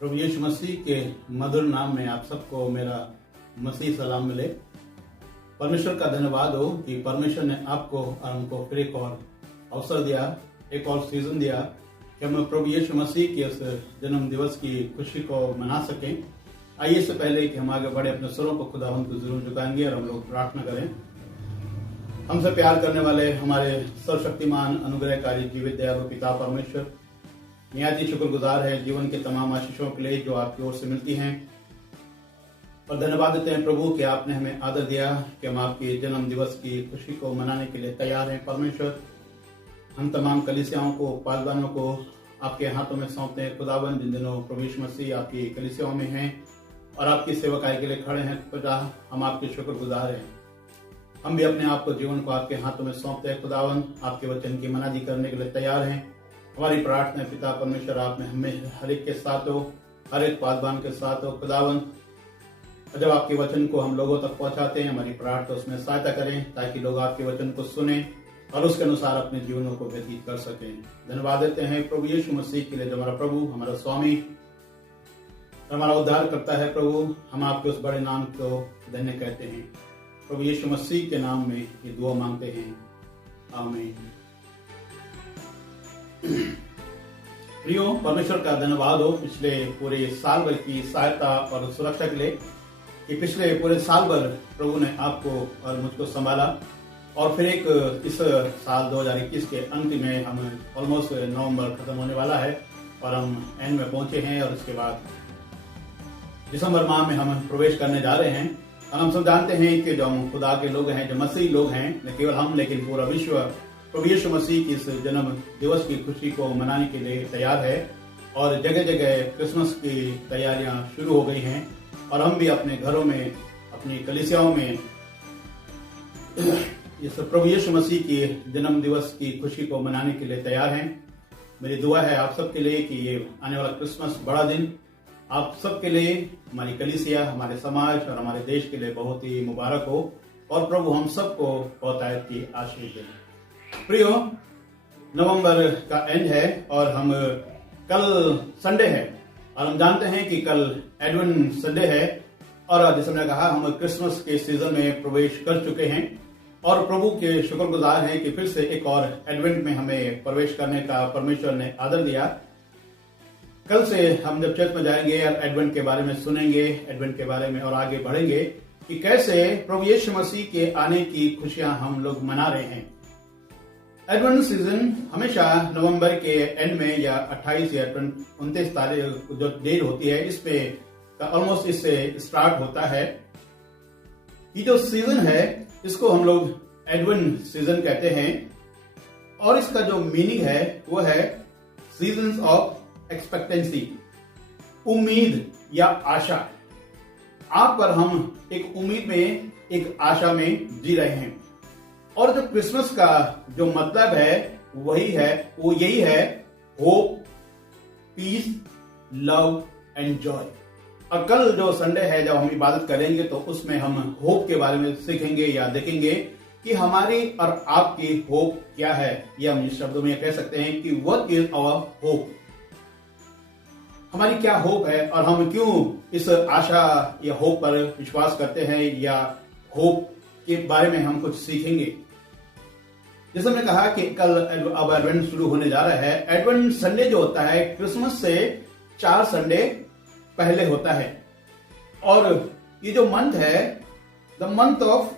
प्रभु यीशु मसीह के मधुर नाम में आप सबको मेरा मसीह सलाम मिले। परमेश्वर का धन्यवाद हो कि परमेश्वर ने आपको और हमको फिर एक और अवसर दिया, एक और सीजन दिया कि हम प्रभु यीशु मसीह के उस जन्म दिवस की खुशी को मना सकें। आइए इससे पहले कि हम आगे बढ़े अपने स्वरों को खुदावंत को जरूर झुकाएंगे और हम लोग प्रार्थना करें। हमसे प्यार करने वाले हमारे सर्वशक्तिमान अनुग्रहकारी जीवित दयालु पिता परमेश्वर, निहायत ही शुक्रगुजार है जीवन के तमाम आशीषों के लिए जो आपकी ओर से मिलती हैं, और धन्यवाद देते हैं प्रभु कि आपने हमें आदर दिया कि हम आपके जन्म दिवस की खुशी को मनाने के लिए तैयार हैं। परमेश्वर, हम तमाम कलीसियाओं को, पासवानों को आपके हाथों में सौंपते हैं खुदावन। जिन दिनों प्रभु यीशु मसीह आपकी कलीसियाओं में हैं और आपकी सेवकाई के लिए खड़े हैं, पिता हम आपके शुक्रगुजार हैं। हम भी अपने आप को, जीवन को आपके हाथों में सौंपते हैं खुदावन। आपके वचन की मनाजी करने के लिए तैयार हैं। हमारी प्रार्थना है पिता परमेश्वर, आपने हमें हर एक के साथ हो, हर एक पासवान के साथ हो खुदावन। जब आपके वचन को हम लोगों तक पहुंचाते हैं, हमारी प्रार्थना उसमें सहायता करें ताकि लोग आपके वचन को सुने और उसके अनुसार अपने जीवनों को व्यतीत कर सकें। धन्यवाद देते हैं प्रभु यीशु मसीह के लिए जो हमारा प्रभु, हमारा स्वामी, हमारा उद्धार करता है। प्रभु, हम आपके उस बड़े नाम को धन्य कहते हैं। प्रभु यीशु मसीह के नाम में ये दुआ मांगते हैं, आमीन। प्रियो, परमेश्वर का धन्यवाद हो पिछले पूरे साल भर की सहायता और सुरक्षा के लिए, कि पिछले पूरे साल भर प्रभु ने आपको और मुझको संभाला। और फिर एक इस साल 2021 के अंत में हम ऑलमोस्ट नवंबर खत्म होने वाला है और हम एंड में पहुंचे हैं, और उसके बाद दिसंबर माह में हम प्रवेश करने जा रहे हैं। और हम सब जानते हैं कि जो हम खुदा के लोग हैं, जो मसीह लोग हैं, न केवल हम लेकिन पूरा विश्व प्रभु यीशु मसीह की इस जन्म दिवस की खुशी को मनाने के लिए तैयार है। और जगह जगह क्रिसमस की तैयारियां शुरू हो गई हैं, और हम भी अपने घरों में, अपनी कलीसियाओं में इस प्रभु यीशु मसीह की जन्म दिवस की खुशी को मनाने के लिए तैयार हैं। मेरी दुआ है आप सबके लिए कि ये आने वाला क्रिसमस बड़ा दिन आप सबके लिए, हमारी कलीसिया, हमारे समाज और हमारे देश के लिए बहुत ही मुबारक हो, और प्रभु हम सबको बहुतायत की आशीष दे। प्रियो, नवंबर का एंड है और हम कल संडे है, और हम जानते हैं कि कल एडवेंट संडे है, और जैसे मैंने कहा हम क्रिसमस के सीजन में प्रवेश कर चुके हैं, और प्रभु के शुक्रगुजार हैं कि फिर से एक और एडवेंट में हमें प्रवेश करने का परमेश्वर ने आदर दिया। कल से हम जब चर्च में जाएंगे और एडवेंट के बारे में सुनेंगे, एडवेंट के बारे में और आगे बढ़ेंगे कि कैसे प्रभु यीशु मसीह के आने की खुशियां हम लोग मना रहे हैं। एडवेंट सीजन हमेशा नवंबर के एंड में या 28 या 29 तारीख जो डेट होती है, इस पे ऑलमोस्ट इससे स्टार्ट होता है। ये जो सीजन है इसको हम लोग एडवेंट सीजन कहते हैं, और इसका जो मीनिंग है वो है सीजन्स ऑफ एक्सपेक्टेंसी, उम्मीद या आशा। आप पर हम एक उम्मीद में, एक आशा में जी रहे हैं, और जो क्रिसमस का जो मतलब है वही है, वो यही है, hope, peace, love and joy. और कल जो संडे है जब हम इबादत करेंगे तो उसमें हम होप के बारे में सीखेंगे या देखेंगे कि हमारी और आपकी होप क्या है। या हम इस शब्दों में कह सकते हैं कि व्हाट इज आवर होप, हमारी क्या होप है और हम क्यों इस आशा या होप पर विश्वास करते हैं, या होप के बारे में हम कुछ सीखेंगे। जैसे मैंने कहा कि कल अब एडवेंट शुरू होने जा रहा है। एडवेंट संडे जो होता है क्रिसमस से 4 संडे पहले होता है, और ये जो मंथ है, the month of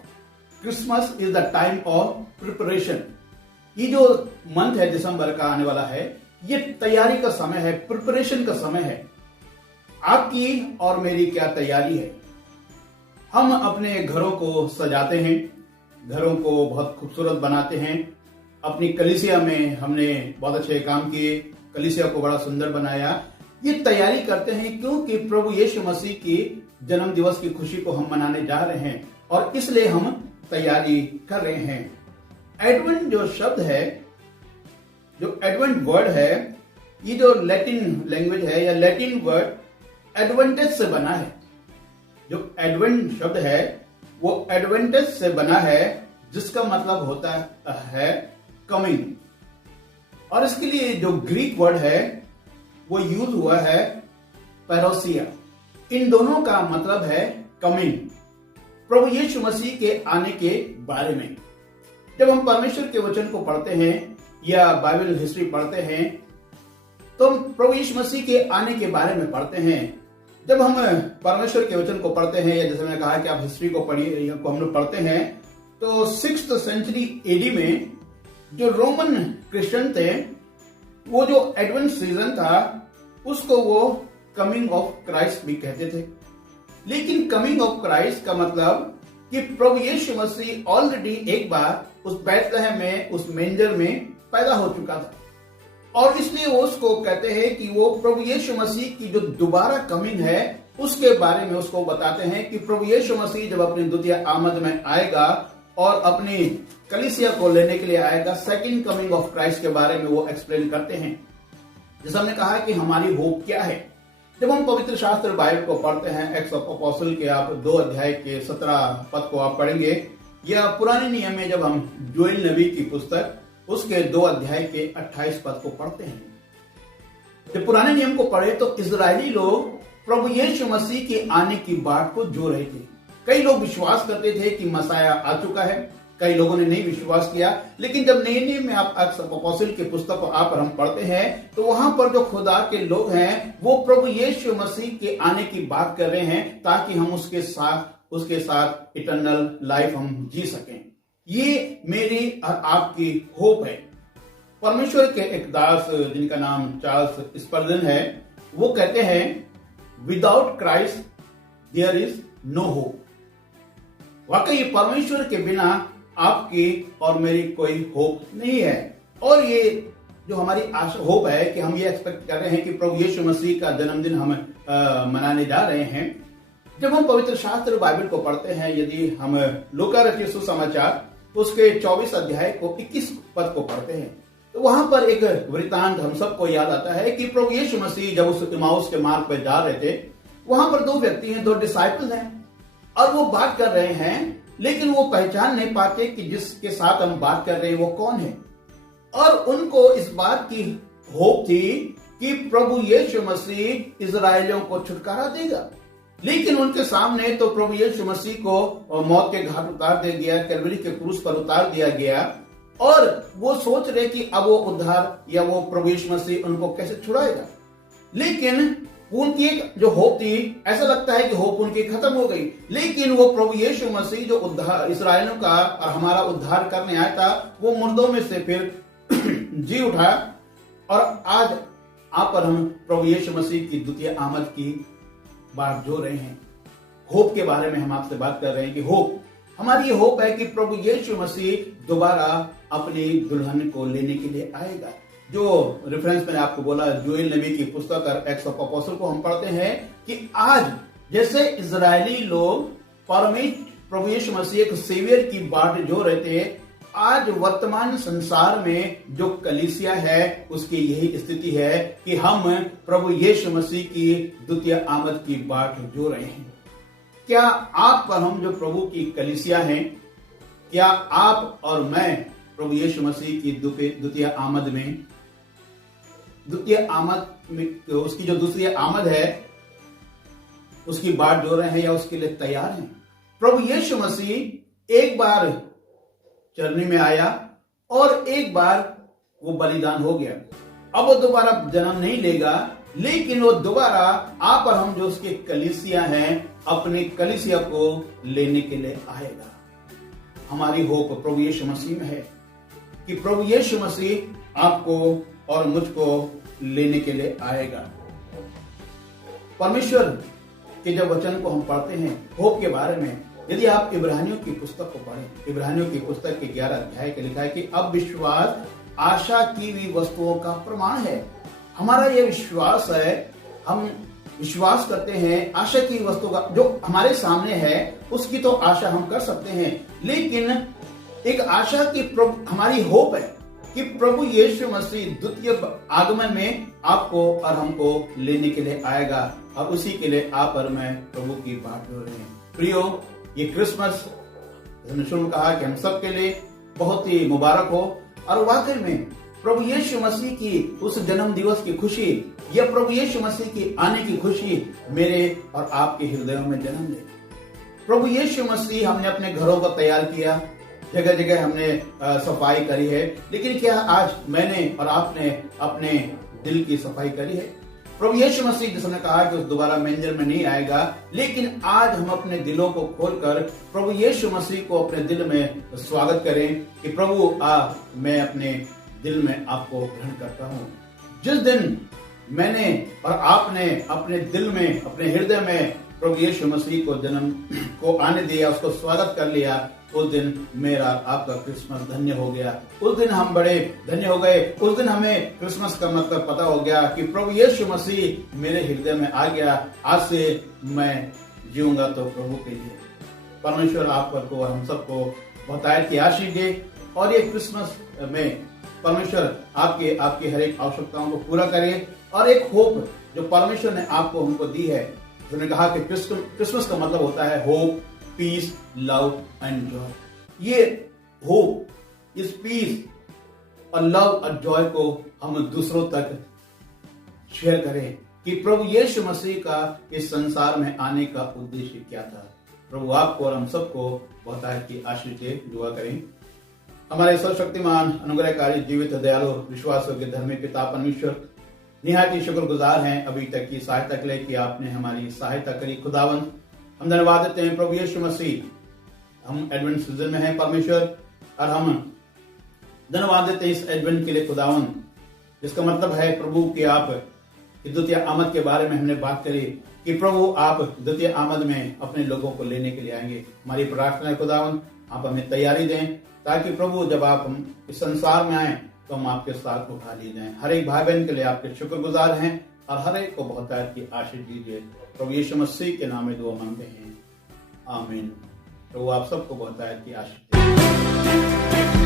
Christmas is the time of preparation. ये जो मंथ है दिसंबर का आने वाला है, ये तैयारी का समय है, प्रिपरेशन का समय है। आपकी और मेरी क्या तैयारी है? हम अपने घरों को सजाते हैं, घरों को बहुत खूबसूरत बनाते हैं। अपनी कलीसिया में हमने बहुत अच्छे काम किए, कलीसिया को बड़ा सुंदर बनाया। ये तैयारी करते हैं क्योंकि प्रभु यीशु मसीह की जन्म दिवस की खुशी को हम मनाने जा रहे हैं, और इसलिए हम तैयारी कर रहे हैं। एडवेंट जो शब्द है, जो एडवेंट वर्ड है, ये जो लैटिन लैंग्वेज है या लैटिन वर्ड एडवेंटेज से बना है। जो एडवेंट शब्द है वो एडवेंटेज से बना है, जिसका मतलब होता है कमिंग। और इसके लिए जो ग्रीक वर्ड है वो यूज हुआ है पैरोसिया, इन दोनों का मतलब है कमिंग, प्रभु यीशु मसीह के आने के बारे में। जब हम परमेश्वर के वचन को पढ़ते हैं या बाइबल हिस्ट्री पढ़ते हैं तो हम प्रभु यीशु मसीह के आने के बारे में पढ़ते हैं। जब हम परमेश्वर के वचन को पढ़ते हैं या जैसे मैंने कहा कि आप हिस्ट्री को पढ़िए, को हम लोग पढ़ते हैं तो 6th सेंचुरी एडी में जो रोमन क्रिश्चियन थे, वो जो एडवेंट सीजन था उसको वो कमिंग ऑफ क्राइस्ट भी कहते थे। लेकिन कमिंग ऑफ क्राइस्ट का मतलब कि प्रभु यीशु मसीह ऑलरेडी एक बार उस बैतलहम में, उस मेंजर में पैदा हो चुका था, और इसलिए वो उसको कहते हैं कि वो प्रभु यीशु मसीह की जो दोबारा कमिंग है उसके बारे में उसको बताते हैं कि प्रभु यीशु मसीह जब अपनी द्वितीय आमद में आएगा और अपनी कलीसिया को लेने के लिए आएगा, सेकंड कमिंग ऑफ क्राइस्ट के बारे में वो एक्सप्लेन करते हैं। जैसा हमने कहा कि हमारी होप क्या है। जब हम पवित्र शास्त्र बाइबल को पढ़ते हैं, एक्ट्स ऑफ अपोस्टल के आप 2 अध्याय के 17 पद को आप पढ़ेंगे, या पुराने नियम में जब हम जोएल नबी की पुस्तक उसके 2 अध्याय के 28 पद को पढ़ते हैं। जब पुराने नियम को पढ़े तो इजरायली लोग प्रभु यीशु मसीह के आने की बाट को जो रहे थे। कई लोग विश्वास करते थे कि मसाया आ चुका है, कई लोगों ने नहीं विश्वास किया। लेकिन जब नए नियम में आप एक्ट्स ऑफ अपोस्टल की पुस्तक को आप हम पढ़ते हैं तो वहां पर जो खुदा के लोग हैं वो प्रभु यीशु मसीह के आने की बात कर रहे हैं ताकि हम उसके साथ इटर्नल लाइफ हम जी सकें। ये मेरी और आपकी होप है। परमेश्वर के एक दास जिनका नाम चार्ल्स स्पर्जन है, वो कहते हैं without Christ there is no hope. वाकई परमेश्वर के बिना आपकी और मेरी कोई होप नहीं है। और ये जो हमारी आशा होप है कि हम ये एक्सपेक्ट कर रहे हैं कि प्रभु यीशु मसीह का जन्मदिन हम मनाने जा रहे हैं। जब हम पवित्र शास्त्र बाइबल को पढ़ते हैं, यदि हम लूका रचित सुसमाचार उसके 24 अध्याय को 21 पद को पढ़ते हैं तो वहां पर एक वृतांत हम सबको याद आता है कि प्रभु यीशु मसीह जब उस इमाउस के मार्ग पर जा रहे थे, वहां पर 2 व्यक्ति हैं, 2 डिसाइपल्स हैं, और वो बात कर रहे हैं लेकिन वो पहचान नहीं पाते कि जिसके साथ हम बात कर रहे हैं वो कौन है। और उनको इस बात की होप थी कि प्रभु यीशु मसीह इजराइलियों को छुटकारा देगा। लेकिन उनके सामने तो प्रभु यीशु मसीह को मौत के घाट उतार दिया गया, कैलवरी के क्रूस पर उतार दिया गया, और वो सोच रहे कि अब वो उद्धार या वो प्रभु यीशु मसीह उनको कैसे छुड़ाएगा। लेकिन उनकी एक जो होप थी, ऐसा लगता है कि होप उनकी खत्म हो गई। लेकिन वो प्रभु यीशु मसीह जो उद्धार इस्राएलियों का और हमारा उद्धार करने आया था, वो मुर्दों में से फिर जी उठा, और आज आप और हम प्रभु यीशु मसीह की द्वितीय आमद की बात जो रहे हैं। होप के बारे में हम आपसे बात कर रहे हैं कि होप, हमारी ये होप है कि प्रभु यीशु मसीह दोबारा अपनी दुल्हन को लेने के लिए आएगा। जो रेफरेंस मैंने आपको बोला जोएल नबी की पुस्तक और एक्ट्स ऑफ अपोस्टल को हम पढ़ते हैं कि आज जैसे इजरायली लोग प्रभु यीशु मसीह एक सेवियर की बाट जो रहे थे, आज वर्तमान संसार में जो कलीसिया है उसकी यही स्थिति है कि हम प्रभु यीशु मसीह की द्वितीय आमद की बाट जो रहे हैं। क्या आप और हम जो प्रभु की कलीसिया हैं, क्या आप और मैं प्रभु यीशु मसीह की द्वितीय आमद में उसकी जो दूसरी आमद है उसकी बाट जो रहे हैं या उसके लिए तैयार हैं? प्रभु यीशु मसीह एक बार चरनी में आया और एक बार वो बलिदान हो गया। अब वो दोबारा जन्म नहीं लेगा, लेकिन वो दोबारा आप और हम जो उसके कलीसिया हैं अपने कलीसिया को लेने के लिए आएगा। हमारी होप प्रभु यीशु मसीह में है कि प्रभु यीशु मसीह आपको और मुझको लेने के लिए आएगा। परमेश्वर के जब वचन को हम पढ़ते हैं होप के बारे में, यदि आप इब्रानियों की पुस्तक को पढ़ें, इब्रानियों की पुस्तक के 11 अध्याय के लिखा है कि अब विश्वास आशा की हुई वस्तुओं का प्रमाण है। हमारा यह विश्वास है, हम विश्वास करते हैं आशा की वस्तु का जो हमारे सामने है उसकी तो आशा हम कर सकते हैं, लेकिन एक आशा की हमारी होप है कि प्रभु यीशु मसीह द्वितीय आगमन में आपको और हमको लेने के लिए आएगा, और उसी के लिए आप और मैं प्रभु की बाट हो रहे हैं। प्रियो, ये क्रिसमस हमने शुरू कहा कि हम सब के लिए बहुत ही मुबारक हो, और वाकई में प्रभु यीशु मसीह की उस जन्म दिवस की खुशी, यह प्रभु यीशु मसीह की आने की खुशी मेरे और आपके हृदयों में जन्म ले। प्रभु यीशु मसीह, हमने अपने घरों को तैयार किया, जगह जगह हमने सफाई करी है, लेकिन क्या आज मैंने और आपने अपने दिल की सफाई करी है? प्रभु यीशु मसीह जिसने कहा कि उस दोबारा मेंजर में नहीं आएगा, लेकिन आज हम अपने दिलों को खोलकर प्रभु यीशु मसीह को अपने दिल में स्वागत करें कि प्रभु मैं अपने दिल में आपको ग्रहण करता हूँ। जिस दिन मैंने और आपने अपने दिल में, अपने हृदय में प्रभु यीशु मसीह को जन्म को आने दिया, उसको स्वागत कर लिया, उस दिन मेरा आपका क्रिसमस धन्य हो गया। उस दिन हम बड़े धन्य हो गए। उस दिन हमें क्रिसमस का मतलब पता हो गया कि प्रभु यीशु मसीह मेरे हृदय में आ गया। आज से मैं जीऊंगा तो प्रभु के लिए। परमेश्वर आप पर को और हम सबको बहुतायत की आशीष दे और ये क्रिसमस में परमेश्वर आपकी हर एक आवश्यकताओं को पूरा करे। और एक होप जो परमेश्वर ने आपको हमको दी है, उसने कहा कि क्रिसमस का मतलब होता है hope, peace, love and joy. ये होप, इस पीस और लव और जॉय को हम दूसरों तक शेयर करें कि प्रभु यीशु मसीह का इस संसार में आने का उद्देश्य क्या था। प्रभु आपको और हम सबको बहुतायत की आशीष दे। दुआ करें। हमारे सर्वशक्तिमान, अनुग्रहकारी, जीवित, दयालु, विश्वासों के धर्मी पिता परमेश्वर, निहायत ही शुक्रगुजार हैं अभी तक की सहायता के लिए कि आपने हमारी सहायता करी। खुदावन, हम धन्यवाद देते हैं प्रभु यीशु मसीह। हम एडवेंट सीजन में हैं परमेश्वर, और हम धन्यवाद देते हैं इस एडवेंट के लिए खुदावन, जिसका मतलब है प्रभु कि आप द्वितीय आमद के बारे में हमने बात करी कि प्रभु आप द्वितीय आमद में अपने लोगों को लेने के लिए आएंगे। हमारी प्रार्थना है खुदावन, आप हमें तैयारी दें ताकि प्रभु जब आप हम इस संसार में आए तो हम आपके साथ उठा लिए जाएं। हर एक भाई बहन के लिए आपके शुक्रगुजार हैं और हर एक को बहुतायत की आशीष दीजिए। प्रभु यीशु मसीह के नाम में दुआ मांगते हैं, आमीन। प्रभु आप सबको बहुतायत की आशीष दीजिए।